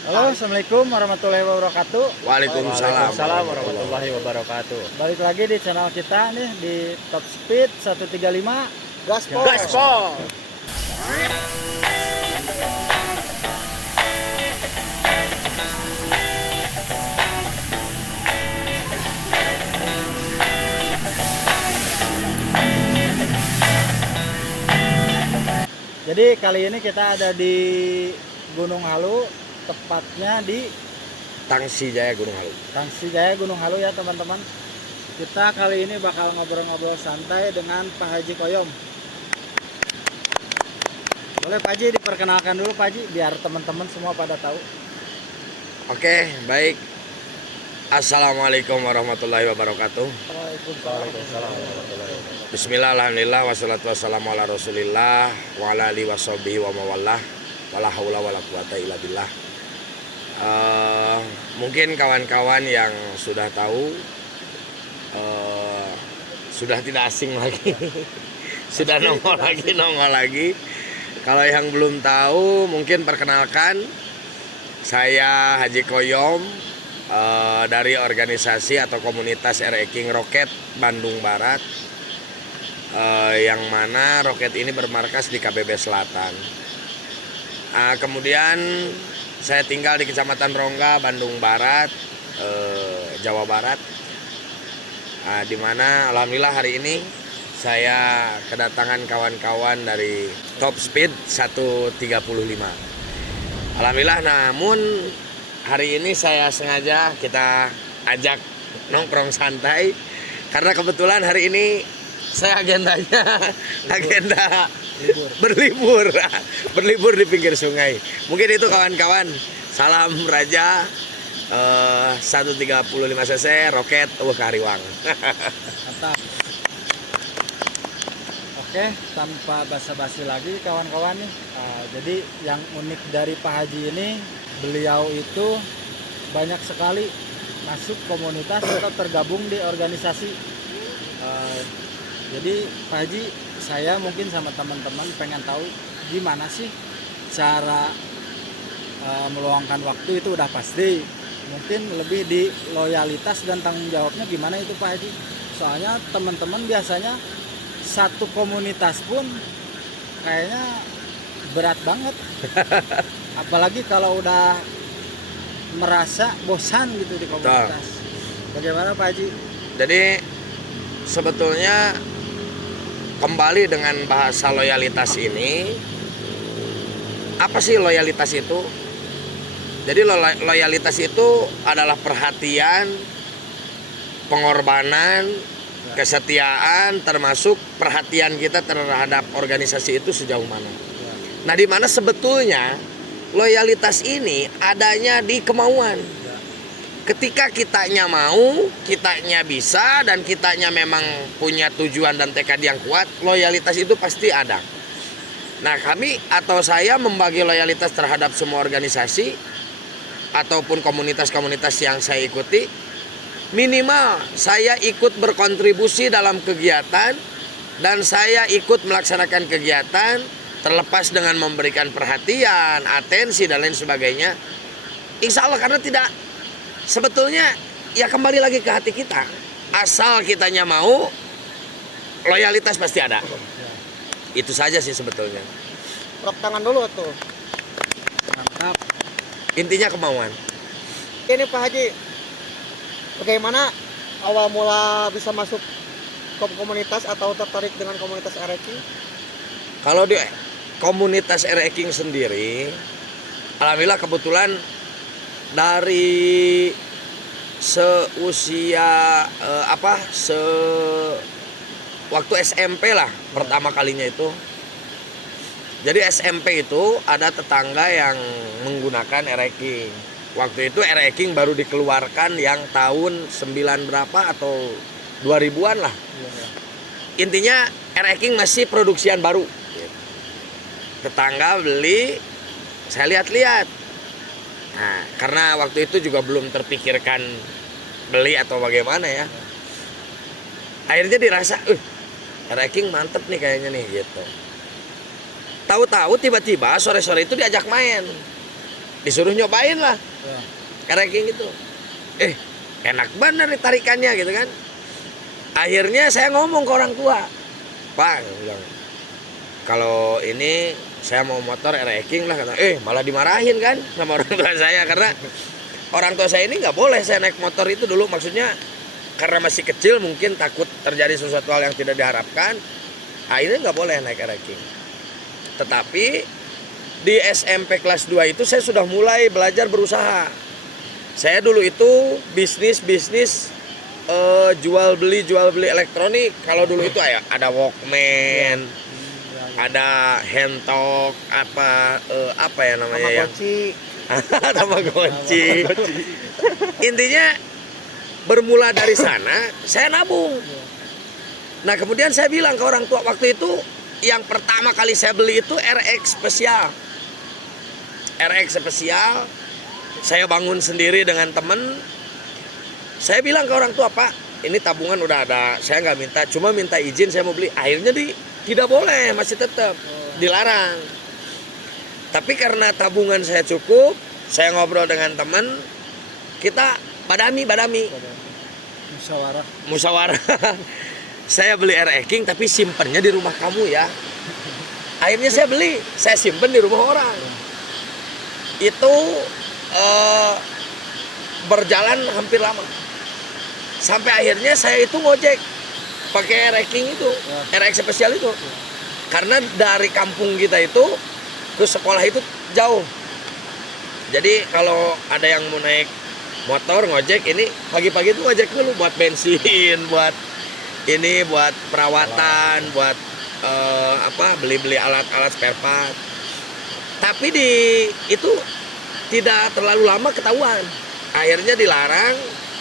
Halo, assalamualaikum warahmatullahi wabarakatuh. Waalaikumsalam Waalaikumsalam warahmatullahi wabarakatuh. Balik lagi di channel kita nih di Top Speed 135. Gaspol. Gaspol. Jadi kali ini kita ada di Gunung Halu, tepatnya di Tangsi Jaya Gunung Halu. Tangsi Jaya Gunung Halu ya teman-teman. Kita kali ini bakal ngobrol-ngobrol santai dengan Pak Haji Koyom. Boleh Pak Haji diperkenalkan dulu Pak Haji biar teman-teman semua pada tahu. Oke, baik. Assalamualaikum warahmatullahi wabarakatuh. Waalaikumsalam warahmatullahi wabarakatuh. Bismillah, alhamdulillah, wassalatu wassalamu ala rasulillah wa ala alihi washabihi wa mawallah wala haula wala quwata illa billah. Mungkin kawan-kawan yang sudah tahu sudah tidak asing lagi. Sudah nongol lagi. Kalau yang belum tahu mungkin perkenalkan, saya Haji Koyom dari organisasi atau komunitas RE-King Roket Bandung Barat, yang mana roket ini bermarkas di KBB Selatan. Kemudian saya tinggal di Kecamatan Rongga, Bandung Barat, Jawa Barat, di mana alhamdulillah hari ini saya kedatangan kawan-kawan dari Top Speed 135. Alhamdulillah, namun hari ini saya sengaja kita ajak nongkrong santai karena kebetulan hari ini saya agenda berlibur di pinggir sungai. Mungkin itu kawan-kawan. Salam Raja 135 cc roket Kariwang. Mantap. Oke, tanpa basa-basi lagi kawan-kawan nih. Jadi yang unik dari Pak Haji ini, beliau itu banyak sekali masuk komunitas atau tergabung di organisasi. Jadi Pak Haji, saya mungkin sama teman-teman pengen tahu gimana sih cara meluangkan waktu. Itu udah pasti. Mungkin lebih di loyalitas dan tanggung jawabnya gimana itu Pak Haji. Soalnya teman-teman biasanya satu komunitas pun kayaknya berat banget. Apalagi kalau udah merasa bosan gitu di komunitas. Bagaimana Pak Haji? Jadi sebetulnya kembali dengan bahasa loyalitas ini, apa sih loyalitas itu? Jadi loyalitas itu adalah perhatian, pengorbanan, kesetiaan, termasuk perhatian kita terhadap organisasi itu sejauh mana. Nah, di mana sebetulnya loyalitas ini adanya di kemauan. Ketika kitanya mau, kitanya bisa, dan kitanya memang punya tujuan dan tekad yang kuat, loyalitas itu pasti ada. Nah, kami atau saya membagi loyalitas terhadap semua organisasi ataupun komunitas-komunitas yang saya ikuti. Minimal saya ikut berkontribusi dalam kegiatan dan saya ikut melaksanakan kegiatan, terlepas dengan memberikan perhatian, atensi dan lain sebagainya. Insya Allah, karena tidak, sebetulnya ya kembali lagi ke hati kita. Asal kitanya mau, loyalitas pasti ada. Itu saja sih sebetulnya. Rok tangan dulu tuh. Mantap. Intinya kemauan. Ini Pak Haji, bagaimana awal mula bisa masuk ke komunitas atau tertarik dengan komunitas RE-King? Kalau di komunitas RE-King sendiri, alhamdulillah kebetulan dari seusia waktu SMP lah pertama kalinya itu. Jadi SMP itu ada tetangga yang menggunakan RE-King. Waktu itu RE-King baru dikeluarkan yang tahun 9 berapa atau 2000-an lah. Intinya RE-King masih produksian baru. Tetangga beli, saya lihat-lihat. Nah, karena waktu itu juga belum terpikirkan beli atau bagaimana ya. Akhirnya dirasa, RE-King mantep nih kayaknya nih gitu. Tahu-tahu tiba-tiba sore-sore itu diajak main. disuruh nyobain lah Ya. Racking itu. Enak bener nih tarikannya gitu kan. Akhirnya saya ngomong ke orang tua, Pak, saya bilang, kalau ini saya mau motor racking lah, kata. Malah dimarahin kan sama orang tua saya, karena orang tua saya ini nggak boleh saya naik motor itu dulu, maksudnya karena masih kecil mungkin takut terjadi sesuatu hal yang tidak diharapkan, akhirnya nggak boleh naik racking. Tetapi di SMP kelas 2 itu saya sudah mulai belajar berusaha. Saya dulu itu bisnis jual beli elektronik. Kalau dulu itu ada Walkman, ada Handtalk, apa ya namanya ya? Tamagotchi. Intinya bermula dari sana saya nabung. Nah kemudian saya bilang ke orang tua waktu itu, yang pertama kali saya beli itu RX spesial. Saya bangun sendiri dengan temen. Saya bilang ke orang tua, Pak, ini tabungan udah ada, saya nggak minta, cuma minta izin saya mau beli. Akhirnya tidak boleh, masih tetap dilarang. Tapi karena tabungan saya cukup, saya ngobrol dengan teman, kita badami. Musyawarah. Saya beli racking tapi simpennya di rumah kamu ya. Akhirnya saya beli, saya simpen di rumah orang. Itu berjalan hampir lama. Sampai akhirnya saya itu ngojek pakai racking itu, RX spesial itu. Karena dari kampung kita itu ke sekolah itu jauh. Jadi kalau ada yang mau naik motor ngojek, ini pagi-pagi itu ngojek dulu buat bensin, buat perawatan, buat beli-beli alat-alat spare part. Tapi itu tidak terlalu lama ketahuan. Akhirnya dilarang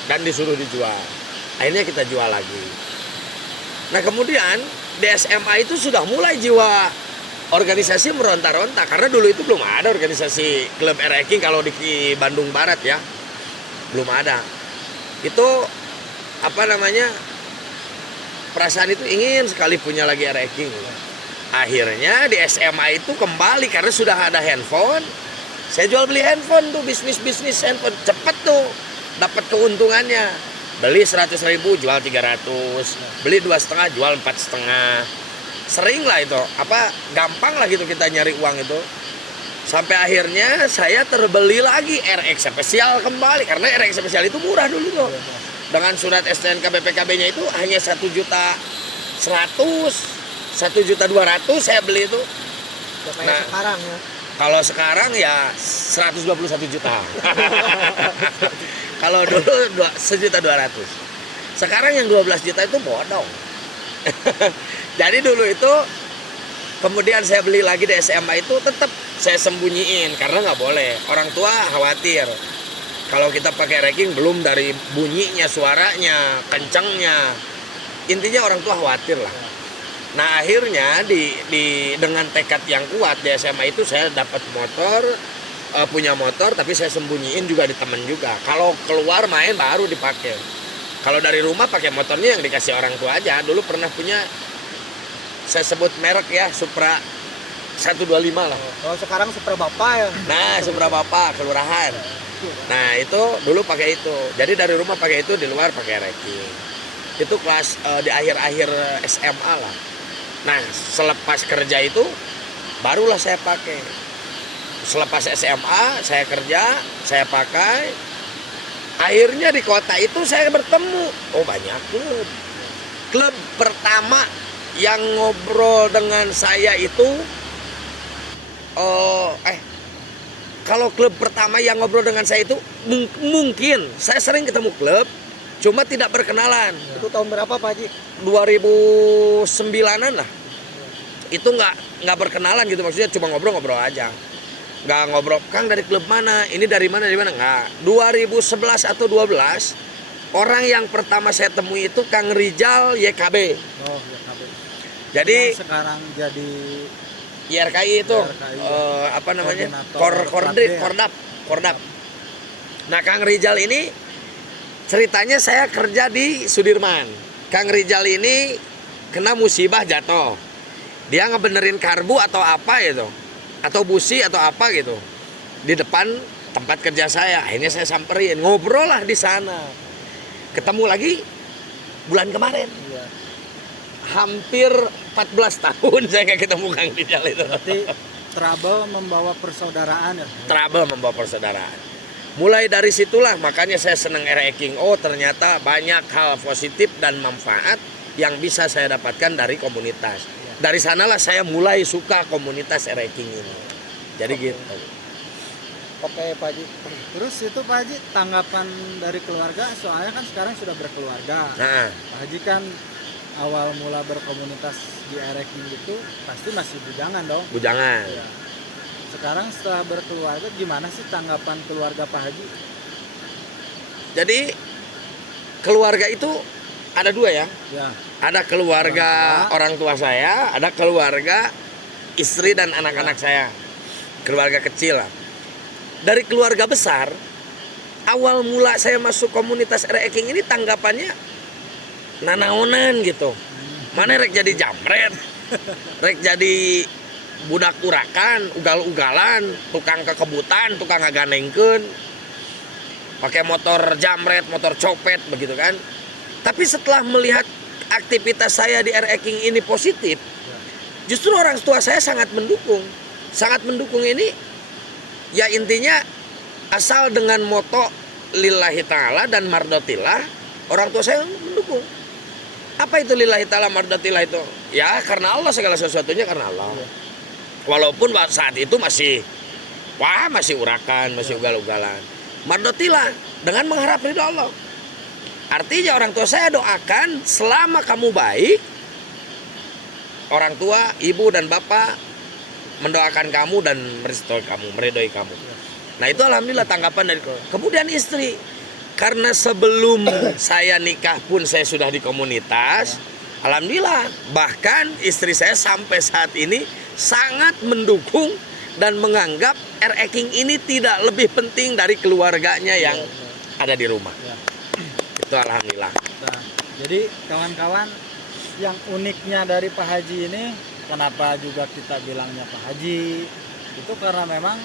dan disuruh dijual. Akhirnya kita jual lagi. Nah kemudian di SMA itu sudah mulai jiwa organisasi meronta-ronta, karena dulu itu belum ada organisasi klub racking kalau di Bandung Barat ya, belum ada. Itu perasaan itu ingin sekali punya lagi racking. Akhirnya di SMA itu kembali karena sudah ada handphone. Saya jual beli handphone tuh, bisnis handphone cepet tuh, dapat keuntungannya. Beli 100.000 jual 300, beli 2,5 jual 4,5. Sering lah itu, gampang lah gitu kita nyari uang itu. Sampai akhirnya saya terbeli lagi RX spesial kembali, karena RX spesial itu murah dulu tuh. Dengan surat STNK BPKB-nya itu hanya 1.100.000, 1.200.000 saya beli itu. Nah, sekarang ya. Kalau sekarang ya 121 juta. Kalau dulu 1.200.000. Sekarang yang 12 juta itu bodong. Jadi dulu itu kemudian saya beli lagi di SMA itu tetap saya sembunyiin karena nggak boleh. Orang tua khawatir. Kalau kita pakai racking belum dari bunyinya, suaranya, kencangnya. Intinya orang tua khawatir lah. Nah akhirnya dengan tekad yang kuat di SMA itu saya dapat motor, punya motor, tapi saya sembunyiin juga di temen juga. Kalau keluar main baru dipakai. Kalau dari rumah pakai motornya yang dikasih orang tua aja. Dulu pernah punya, saya sebut merek ya, Supra 125 lah. Kalau sekarang Supra Bapak ya. Nah Supra Bapak kelurahan. Nah itu dulu pakai itu. Jadi dari rumah pakai itu, di luar pakai racking. Itu kelas di akhir-akhir SMA lah. Nah selepas kerja itu barulah saya pakai. Selepas SMA saya kerja, saya pakai. Akhirnya di kota itu saya bertemu, banyak klub pertama yang ngobrol dengan saya itu kalau klub pertama yang ngobrol dengan saya itu mungkin saya sering ketemu klub, cuma tidak berkenalan. Itu tahun berapa Pak Haji? 2009-an lah. Itu nggak berkenalan gitu, maksudnya cuma ngobrol-ngobrol aja. Nggak ngobrol, Kang dari klub mana, ini dari mana, nggak. 2011 atau 12 orang yang pertama saya temui itu Kang Rijal YKB. YKB. Jadi yang sekarang jadi YRKI itu Kordap. Nah Kang Rijal ini ceritanya saya kerja di Sudirman. Kang Rijal ini kena musibah jatuh. Dia ngebenerin karbu atau apa gitu, atau busi atau apa gitu. di depan tempat kerja saya. Akhirnya saya samperin, ngobrol lah di sana. Ketemu lagi bulan kemarin. Iya. Hampir 14 tahun saya nggak ketemu Kang Rijal itu. Berarti trouble membawa persaudaraan ya. Trouble membawa persaudaraan. Mulai dari situlah makanya saya senang R-Eking. Oh ternyata banyak hal positif dan manfaat yang bisa saya dapatkan dari komunitas. Dari sanalah saya mulai suka komunitas R-Eking ini. Jadi gitu. Oke Pak Haji. Terus itu Pak Haji, tanggapan dari keluarga, soalnya kan sekarang sudah berkeluarga. Nah, Pak Haji kan awal mula berkomunitas di R-Eking itu pasti masih bujangan dong. bujangan. Ya. Sekarang setelah berkeluarga, gimana sih tanggapan keluarga Pak Haji? Jadi keluarga itu ada dua ya. Ya, Ada keluarga orang tua saya, ada keluarga istri dan anak-anak saya. Keluarga kecil lah. Dari keluarga besar, awal mula saya masuk komunitas R-Eking ini tanggapannya nanaonan gitu. Mana rek jadi jamret, rek jadi budak urakan, ugal-ugalan, tukang kekebutan, tukang ngaganengkeun, pakai motor jamret, motor copet begitu kan. Tapi setelah melihat aktivitas saya di R-Eking ini positif, justru orang tua saya sangat mendukung. Sangat mendukung ini ya intinya asal dengan moto lillahi ta'ala dan mardotillah, orang tua saya mendukung. Apa itu lillahi ta'ala mardotillah itu? Ya karena Allah, segala sesuatunya karena Allah. Walaupun saat itu masih urakan, masih ugal-ugalan. Mardotillah dengan mengharap ridho Allah. Artinya orang tua saya doakan selama kamu baik, orang tua, ibu dan bapak mendoakan kamu dan meridhoi kamu. Nah itu alhamdulillah tanggapan dari kemudian istri. Karena sebelum saya nikah pun saya sudah di komunitas, alhamdulillah. Bahkan istri saya sampai saat ini sangat mendukung dan menganggap R-Eking ini tidak lebih penting dari keluarganya yang ada di rumah. ya. Itu alhamdulillah. Nah, jadi kawan-kawan, yang uniknya dari Pak Haji ini, kenapa juga kita bilangnya Pak Haji, itu karena memang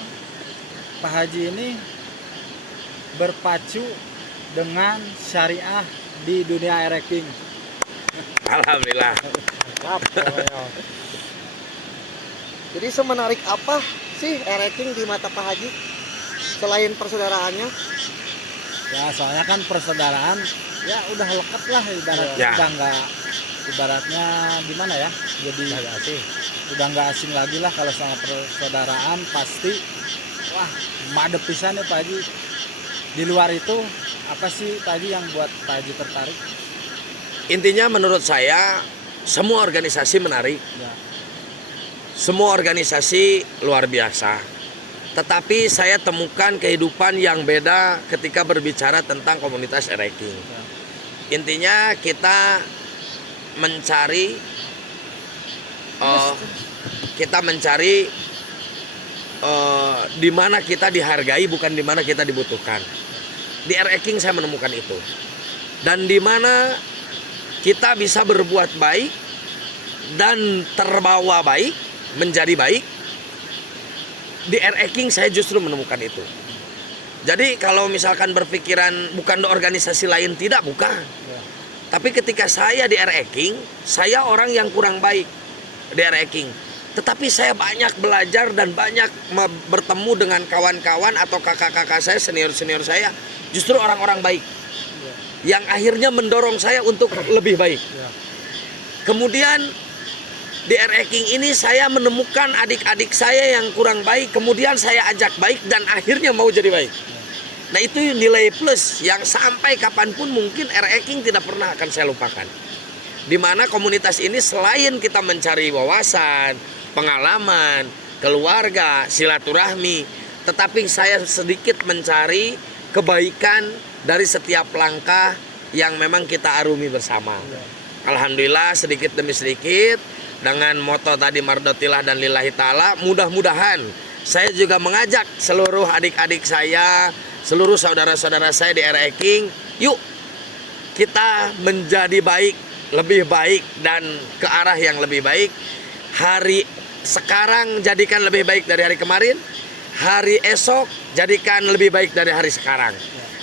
Pak Haji ini berpacu dengan syariah di dunia R-Eking. Alhamdulillah. Mantap. Jadi semenarik apa sih R-Eking di mata Pak Haji selain persaudaraannya? Ya soalnya kan persaudaraan ya udah lekat lah ibaratnya, Ya. udah nggak, ibaratnya gimana ya, jadi udah nggak asing lagi lah kalau sama persaudaraan. Pasti wah madep pisan ya Pak Haji. Di luar itu apa sih Pak Haji yang buat Pak Haji tertarik? Intinya menurut saya semua organisasi menarik. Ya, Semua organisasi luar biasa. Tetapi saya temukan kehidupan yang beda ketika berbicara tentang komunitas R-Eking. ya, Intinya kita mencari di mana kita dihargai, bukan di mana kita dibutuhkan. Di R-Eking saya menemukan itu. Dan di mana kita bisa berbuat baik dan terbawa baik, menjadi baik. Di R-Eking saya justru menemukan itu. Jadi kalau misalkan berpikiran bukan di organisasi lain, tidak, bukan. ya. Tapi ketika saya di R-Eking, saya orang yang kurang baik di R-Eking. Tetapi saya banyak belajar dan banyak bertemu dengan kawan-kawan atau kakak-kakak saya, senior-senior saya, justru orang-orang baik. Ya. Yang akhirnya mendorong saya untuk lebih baik. Ya. Kemudian di R-Eking ini saya menemukan adik-adik saya yang kurang baik, kemudian saya ajak baik dan akhirnya mau jadi baik. Nah itu nilai plus yang sampai kapanpun mungkin R-Eking tidak pernah akan saya lupakan. Dimana komunitas ini selain kita mencari wawasan, pengalaman, keluarga, silaturahmi, tetapi saya sedikit mencari kebaikan dari setiap langkah yang memang kita arungi bersama. Alhamdulillah sedikit demi sedikit dengan moto tadi mardotillah dan lillahi ta'ala, mudah-mudahan saya juga mengajak seluruh adik-adik saya, seluruh saudara-saudara saya di R-Eking, yuk kita menjadi baik, lebih baik dan ke arah yang lebih baik. Hari sekarang jadikan lebih baik dari hari kemarin, hari esok jadikan lebih baik dari hari sekarang.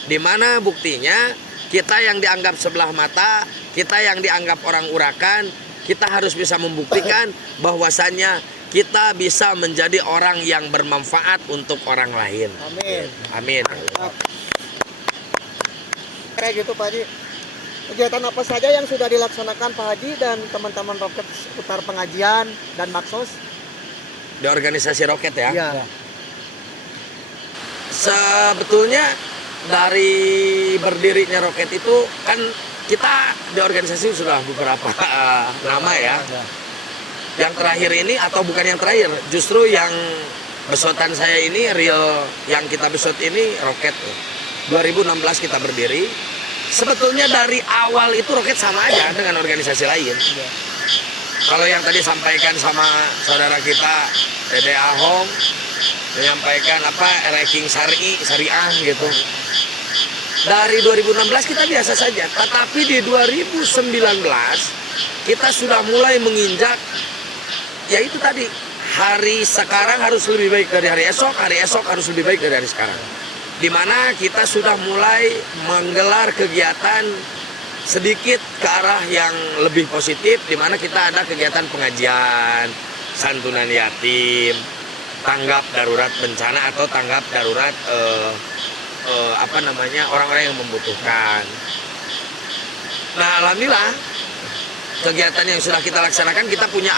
Dimana buktinya kita yang dianggap sebelah mata, kita yang dianggap orang urakan, kita harus bisa membuktikan bahwasannya kita bisa menjadi orang yang bermanfaat untuk orang lain. Amin. Amin. Kayak gitu Pak Haji. Kegiatan apa saja yang sudah dilaksanakan Pak Haji dan teman-teman Roket seputar pengajian dan maksos? Di organisasi Roket ya. Iya. Sebetulnya dari berdirinya Roket itu kan kita di organisasi sudah beberapa nama ya. Yang terakhir ini atau bukan yang terakhir, justru yang besotan saya ini real yang kita besot ini Roket. 2016 kita berdiri. Sebetulnya dari awal itu Roket sama aja dengan organisasi lain. Kalau yang tadi sampaikan sama saudara kita Dede Ahong menyampaikan ranking syariah gitu. Dari 2016 kita biasa saja, tetapi di 2019 kita sudah mulai menginjak, yaitu tadi hari sekarang harus lebih baik dari hari esok harus lebih baik dari hari sekarang. Di mana kita sudah mulai menggelar kegiatan sedikit ke arah yang lebih positif, di mana kita ada kegiatan pengajian, santunan yatim, tanggap darurat bencana atau tanggap darurat orang-orang yang membutuhkan. Nah, alhamdulillah kegiatan yang sudah kita laksanakan, kita punya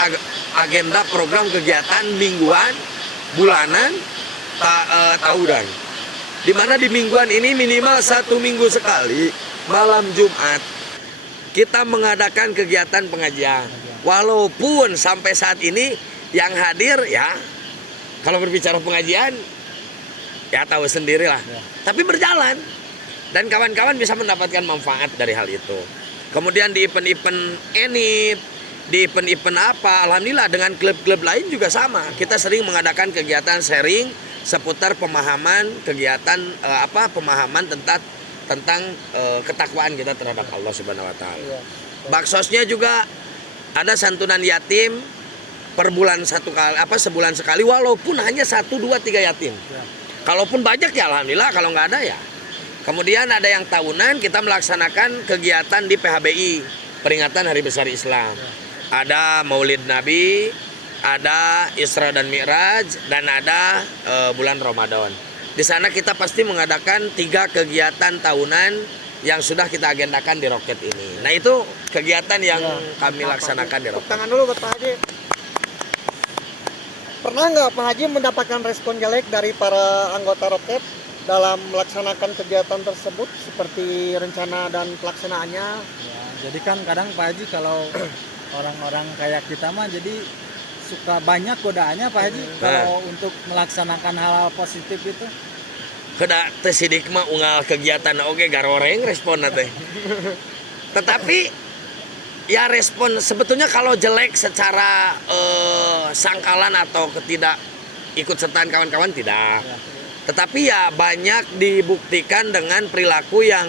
agenda program kegiatan mingguan, bulanan, tahunan. Di mana di mingguan ini minimal 1 minggu sekali malam Jumat kita mengadakan kegiatan pengajian. Walaupun sampai saat ini yang hadir ya, kalau berbicara pengajian ya tahu sendirilah. Tapi berjalan dan kawan-kawan bisa mendapatkan manfaat dari hal itu. Kemudian di event-event ENIP, di event-event alhamdulillah dengan klub-klub lain juga sama. Kita sering mengadakan kegiatan sharing seputar pemahaman kegiatan pemahaman tentang ketakwaan kita terhadap Allah Subhanahu wa taala. Baksosnya juga ada santunan yatim per bulan sebulan sekali, walaupun hanya 1, 2, 3 yatim. Kalaupun banyak ya alhamdulillah, kalau nggak ada ya. Kemudian ada yang tahunan kita melaksanakan kegiatan di PHBI, peringatan Hari Besar Islam. Ada Maulid Nabi, ada Isra dan Mi'raj, dan ada bulan Ramadan. Di sana kita pasti mengadakan 3 kegiatan tahunan yang sudah kita agendakan di Roket ini. Nah itu kegiatan yang kami laksanakan di Roket. Tangan dulu buat Pak Haji. Pernah nggak Pak Haji mendapatkan respon jelek dari para anggota Roket dalam melaksanakan kegiatan tersebut seperti rencana dan pelaksanaannya? Ya, jadi kan kadang Pak Haji kalau orang-orang kayak kita mah jadi suka banyak godaannya Pak Haji kalau untuk melaksanakan hal-hal positif itu. Kada teh sidik mah unggal kegiatan oge garoreng respon teh. Tetapi ya respon sebetulnya kalau jelek secara sangkalan atau ketidak ikut sertaan kawan-kawan tidak. Tetapi ya banyak dibuktikan dengan perilaku yang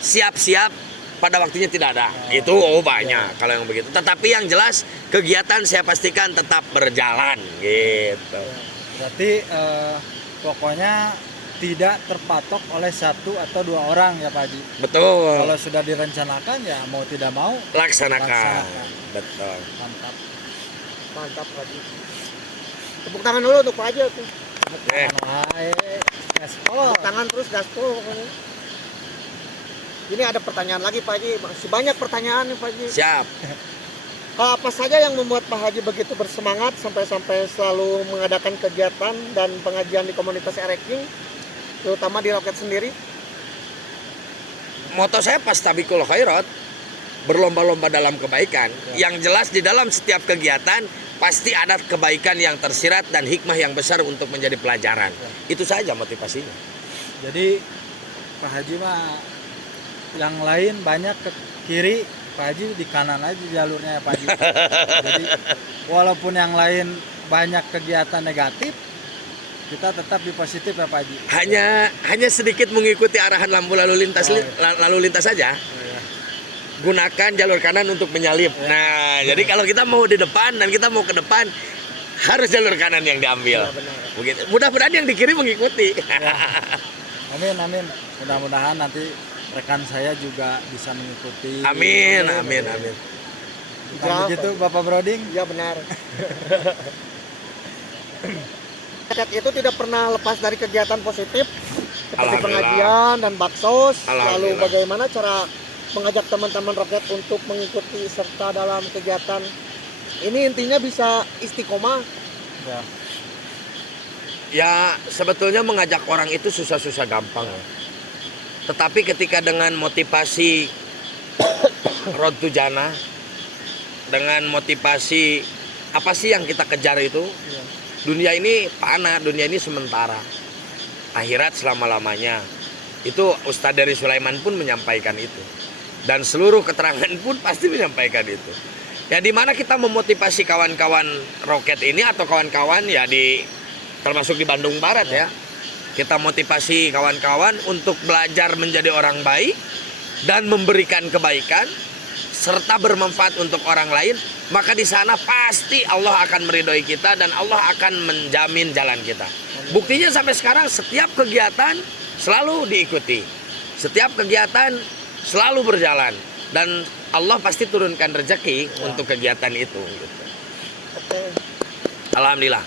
siap-siap pada waktunya tidak ada. Itu banyak kalau yang begitu. Tetapi yang jelas kegiatan saya pastikan tetap berjalan gitu. Berarti pokoknya tidak terpatok oleh 1 atau 2 orang ya Pak Haji. Betul. Kalau sudah direncanakan ya mau tidak mau Laksanakan. Betul. Mantap. Mantap Pak Haji. Tepuk tangan dulu untuk Pak Haji tuh. Gaspol. Tepuk tangan terus gaspol pokoknya. Ini ada pertanyaan lagi Pak Haji, masih banyak pertanyaan nih Pak Haji. Siap. Hal apa saja yang membuat Pak Haji begitu bersemangat sampai selalu mengadakan kegiatan dan pengajian di komunitas Ereking, terutama di Roket sendiri? Moto saya Pastabikul Khairat, berlomba-lomba dalam kebaikan. Yang jelas di dalam setiap kegiatan pasti ada kebaikan yang tersirat dan hikmah yang besar untuk menjadi pelajaran. Itu saja motivasinya. Jadi Pak Haji mah yang lain banyak ke kiri, Pak Haji di kanan aja jalurnya ya Pak Haji. Jadi walaupun yang lain banyak kegiatan negatif, kita tetap di positif ya Pak Haji. Hanya sedikit mengikuti arahan lampu lalu lintas saja. Gunakan jalur kanan untuk menyalip. Nah, jadi kalau kita mau di depan dan kita mau ke depan, harus jalur kanan yang diambil. Ya, benar. Begitu. Mudah-mudahan yang di kiri mengikuti. Amin, amin. Mudah-mudahan nanti rekan saya juga bisa mengikuti. Amin, amin, amin. Bukan begitu Bapak Broding? Ya benar. Rakyat itu tidak pernah lepas dari kegiatan positif seperti Alhamdulillah. pengajian dan baksos. Lalu Alhamdulillah. bagaimana cara mengajak teman-teman rakyat untuk mengikuti serta dalam kegiatan ini, intinya bisa istiqomah. Ya. Ya sebetulnya mengajak orang itu susah-susah gampang. Tetapi ketika dengan motivasi Road to Jannah, dengan motivasi apa sih yang kita kejar itu, Ya. dunia ini panah, dunia ini sementara, akhirat selama-lamanya. Itu Ustadz dari Sulaiman pun menyampaikan itu, dan seluruh keterangan pun pasti menyampaikan itu. Ya dimana kita memotivasi kawan-kawan roket ini atau kawan-kawan ya termasuk di Bandung Barat ya. Kita motivasi kawan-kawan untuk belajar menjadi orang baik dan memberikan kebaikan serta bermanfaat untuk orang lain, maka di sana pasti Allah akan meridhoi kita dan Allah akan menjamin jalan kita. Buktinya sampai sekarang setiap kegiatan selalu diikuti, setiap kegiatan selalu berjalan, dan Allah pasti turunkan rezeki untuk kegiatan itu. Gitu. Oke. Alhamdulillah.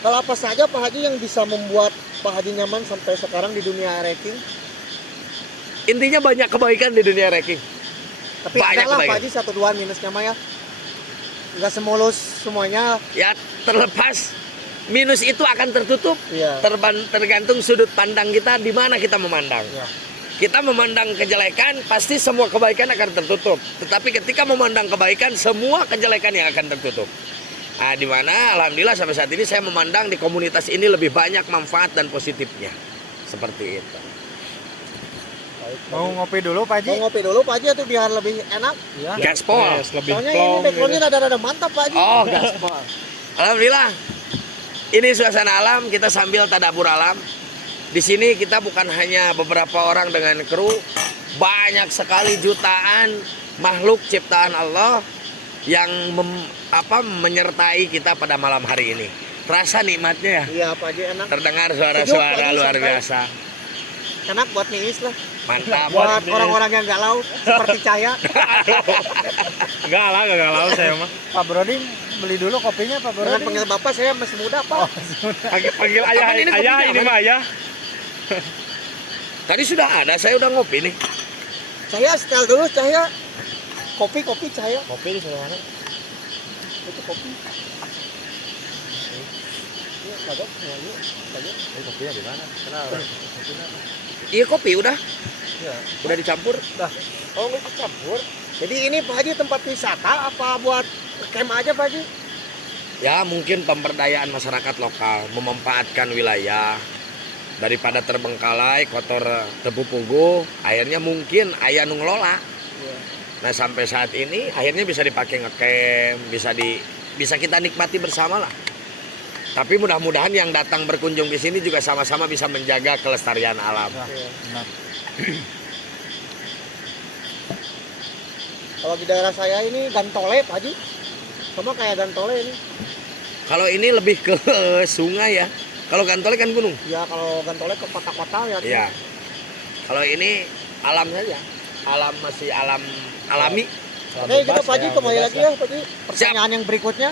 Kalau apa saja Pak Haji yang bisa membuat Pak Haji nyaman sampai sekarang di dunia ranking? Intinya banyak kebaikan di dunia ranking. Tapi Banyak ada lah Pak kebaikan. Haji 1-2 minusnya mah ya. Nggak semulus semuanya. Ya terlepas minus itu akan tertutup. Iya. Tergantung sudut pandang kita di mana kita memandang. Ya. Kita memandang kejelekan, pasti semua kebaikan akan tertutup. Tetapi ketika memandang kebaikan, semua kejelekan yang akan tertutup. Nah, di mana alhamdulillah sampai saat ini saya memandang di komunitas ini lebih banyak manfaat dan positifnya. Seperti itu. Mau ngopi dulu Pak Haji? Mau ngopi dulu Pak Haji tuh biar lebih enak. Ya. Gaspol. lebih Soalnya ini plong backgroundnya gitu. rada mantap Pak Haji. Oh, gaspol. Alhamdulillah. Ini suasana alam, kita sambil tadabur alam. Di sini kita bukan hanya beberapa orang dengan kru, banyak sekali jutaan makhluk ciptaan Allah yang menyertai kita pada malam hari ini. Rasa nikmatnya ya. Iya Pak Haji, enak. Terdengar Sejuk, suara-suara Pak Haji, luar sampai. biasa. Enak buat niis lah. Mantap. Buat orang-orang yang galau seperti Cahaya. Enggak lah, enggak galau saya mah. Pak Broding beli dulu kopinya Pak Dengan Broding. panggil Bapak saya masih muda Pak. Panggil ayah, Kapan ini ayah kopinya, ini Man? mah ayah. Tadi sudah ada, saya udah ngopi nih. Cahaya setel dulu Cahaya. Kopi Cahaya. Kopi di sana mana? Itu kopi. Iya, kagak semuanya. Kagak. Ini kopinya di mana? Kenapa? Iya kopi udah. Iya. Udah dicampur. Oh, nggak campur. Jadi ini Pak Haji tempat wisata apa buat camp aja Pak Haji? Ya mungkin pemberdayaan masyarakat lokal, memanfaatkan wilayah daripada terbengkalai, kotor, tebu pugu, akhirnya mungkin ayah nu ngelola. Iya. Nah sampai saat ini akhirnya bisa dipakai ngecamp, bisa kita nikmati bersama lah. Tapi mudah-mudahan yang datang berkunjung di sini juga sama-sama bisa menjaga kelestarian alam. Ya, Iya. benar. Kalau di daerah saya ini Gantole Pak Haji. Sama kayak Gantole ini. Kalau ini lebih ke sungai ya. Kalau Gantole kan gunung. Ya kalau Gantole ke kota-kota ya. Iya. Kalau ini alam saja. Alam masih alam alami. Oke gitu Pak Haji, kembali lagi ya Pak Haji. Pertanyaan yang berikutnya.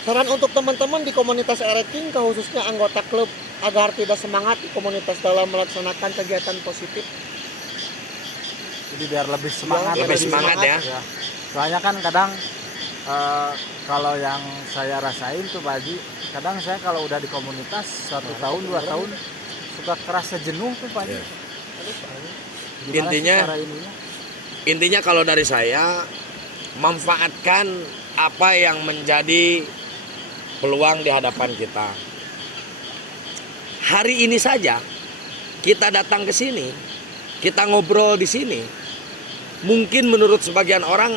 Saran untuk teman-teman di komunitas Ereking, khususnya anggota klub, agar tidak semangat di komunitas dalam melaksanakan kegiatan positif. Jadi biar lebih semangat. Lebih semangat ya. Ya. Soalnya kan kadang kalau yang saya rasain tuh Pak Haji, kadang saya kalau udah di komunitas 1 tahun 2 tahun suka kerasa jenuh tuh Pak Haji. Gimana sih Intinya- cara ininya? Intinya kalau dari saya, manfaatkan apa yang menjadi peluang di hadapan kita. Hari ini saja kita datang ke sini, kita ngobrol di sini. Mungkin menurut sebagian orang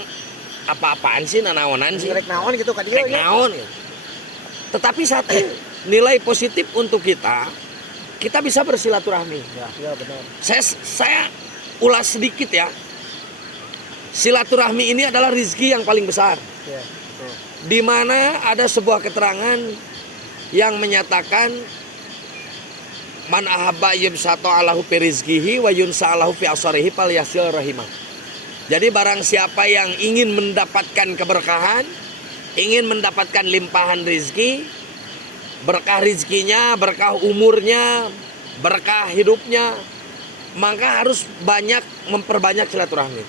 apa-apaan sih, nanaonan sih, Rek naon gitu Kak dia. rek naon gitu. Tetapi satu nilai positif untuk kita bisa bersilaturahmi. Ya benar. Saya ulas sedikit ya. Silaturahmi ini adalah rizki yang paling besar. Ya. di mana ada sebuah keterangan yang menyatakan man ahabba yubsata alahu fi rizqihi wa yunsa alahu fi asarihi falyasil rahimah. Jadi barang siapa yang ingin mendapatkan keberkahan, ingin mendapatkan limpahan rizki, berkah rizkinya, berkah umurnya, berkah hidupnya, maka harus banyak memperbanyak silaturahmi.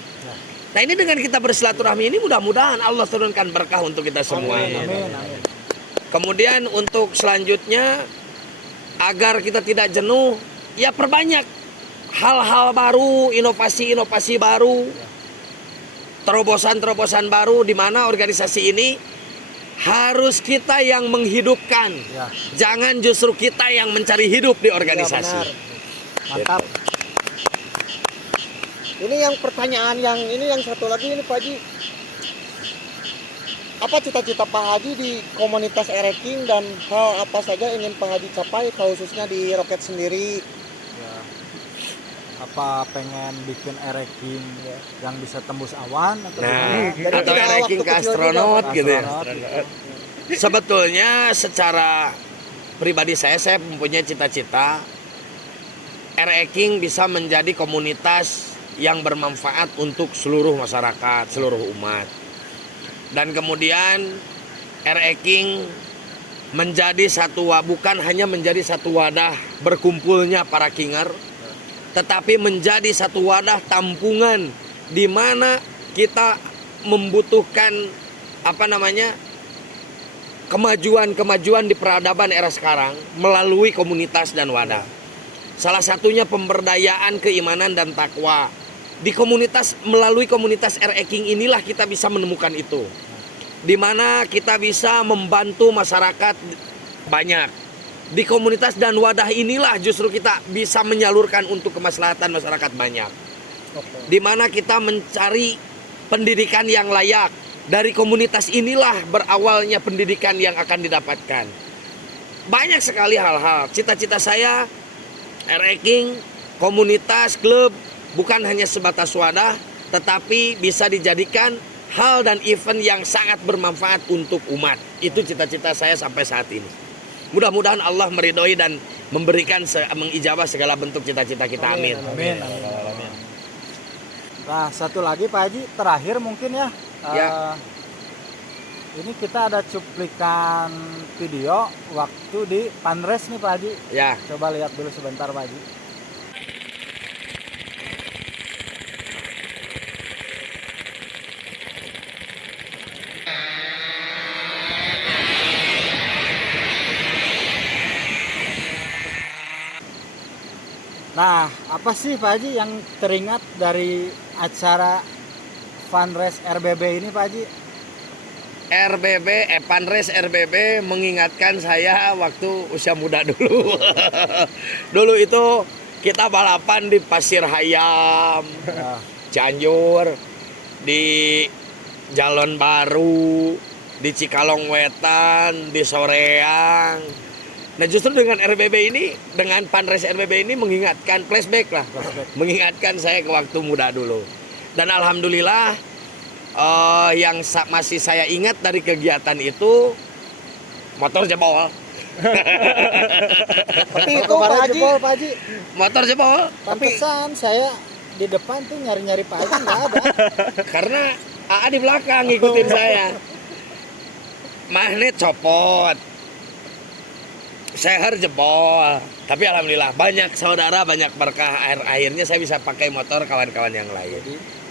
Nah ini dengan kita bersilaturahmi ini mudah-mudahan Allah turunkan berkah untuk kita semua. Amin, amin. Kemudian untuk selanjutnya agar kita tidak jenuh, ya perbanyak hal-hal baru, inovasi-inovasi baru, terobosan-terobosan baru di mana organisasi ini harus kita yang menghidupkan. Ya. Jangan justru kita yang mencari hidup di organisasi. Ya, benar. Mantap. Ini yang pertanyaan yang satu lagi ini Pak Haji. Apa cita-cita Pak Haji di komunitas Ereking dan hal apa saja ingin Pak Haji capai khususnya di Roket sendiri? Ya. Apa pengen bikin ereking yang bisa tembus awan atau Nah, gimana? Jadi atau tidak ranking waktu ke kecil astronot juga. gitu ya. Astronot. Sebetulnya secara pribadi saya mempunyai cita-cita Ereking bisa menjadi komunitas yang bermanfaat untuk seluruh masyarakat, seluruh umat. Dan kemudian Ereking menjadi bukan hanya menjadi satu wadah berkumpulnya para kinger, tetapi menjadi satu wadah tampungan di mana kita membutuhkan kemajuan di peradaban era sekarang melalui komunitas dan wadah. Salah satunya pemberdayaan keimanan dan takwa. Melalui komunitas Ereking inilah kita bisa menemukan itu. Di mana kita bisa membantu masyarakat banyak. Di komunitas dan wadah inilah justru kita bisa menyalurkan untuk kemaslahatan masyarakat banyak. Di mana kita mencari pendidikan yang layak. Dari komunitas inilah berawalnya pendidikan yang akan didapatkan. Banyak sekali hal-hal. Cita-cita saya Ereking, komunitas, klub bukan hanya sebatas wadah, tetapi bisa dijadikan hal dan event yang sangat bermanfaat untuk umat. Itu cita-cita saya sampai saat ini. Mudah-mudahan Allah meridhoi dan memberikan mengijabah segala bentuk cita-cita kita. Amin. Amin. Nah, satu lagi Pak Haji, terakhir mungkin ya. Ya. Ini kita ada cuplikan video waktu di Panres nih Pak Haji. Ya. Coba lihat dulu sebentar Pak Haji. Nah, apa sih Pak Haji yang teringat dari acara Panres RBB ini Pak Haji? Panres RBB mengingatkan saya waktu usia muda dulu. Dulu itu kita balapan di Pasir Hayam, Ya. Cianjur, di Jalon Baru, di Cikalong Wetan, di Soreang. Nah justru dengan RBB ini, dengan Panres RBB ini mengingatkan flashback lah, mengingatkan saya ke waktu muda dulu. Dan alhamdulillah yang masih saya ingat dari kegiatan itu motor jebol. Tapi itu Pak Haji, jebol Pak Haji. Motor jebol. Pantesan saya di depan tuh nyari-nyari Pak Haji nggak ada. Karena AA di belakang ngikutin saya. Magnet copot, seher jebol. Tapi alhamdulillah banyak saudara, banyak berkah. Akhirnya saya bisa pakai motor kawan-kawan yang lain.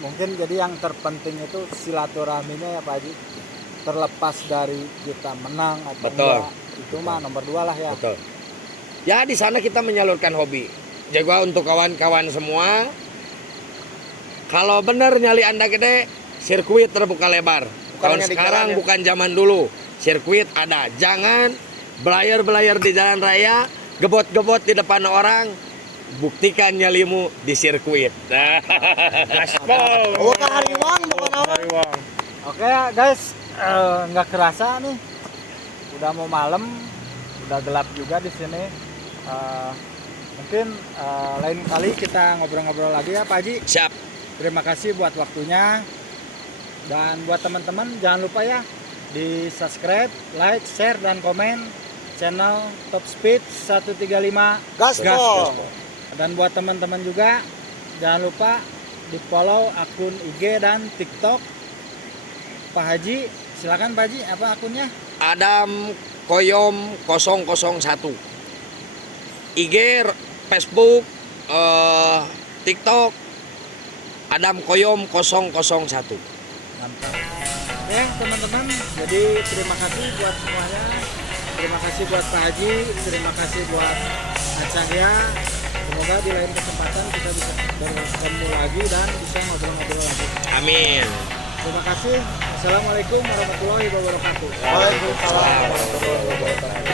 Mungkin jadi yang terpenting itu silaturahminya ya Pak Haji. Terlepas dari kita menang atau Betul. enggak, itu mah nomor 2 lah ya. Betul. Ya di sana kita menyalurkan hobi. Jaga untuk kawan-kawan semua. Kalau benar nyali Anda gede, sirkuit terbuka lebar. Tahun hanya di sekarang jalan ya. bukan zaman dulu. Sirkuit ada. Jangan belayar-belayar di jalan raya, gebot-gebot di depan orang. Buktikan nyalimu di sirkuit. Gaspol. Bukan hariwang, bukan apa. Hariwang. Oke ya guys, nggak kerasa nih. Udah mau malam, udah gelap juga di sini. Mungkin lain kali kita ngobrol-ngobrol lagi ya Pak Haji. Siap. Terima kasih buat waktunya. Dan buat teman-teman jangan lupa ya di subscribe, like, share, dan komen channel Top Speed 135 Gaspol. Dan buat teman-teman juga jangan lupa di follow akun IG dan TikTok Pak Haji. Silakan Pak Haji, apa akunnya? Adam Koyom 001. IG, Facebook, TikTok Adam Koyom 001. Mantap. Oke teman-teman, jadi terima kasih buat semuanya. Terima kasih buat Pak Haji, terima kasih buat Acahya. Semoga di lain kesempatan kita bisa bertemu lagi dan bisa ngobrol-ngobrol lagi. Amin. Terima kasih. Assalamualaikum warahmatullahi wabarakatuh. Waalaikumsalam warahmatullahi wabarakatuh.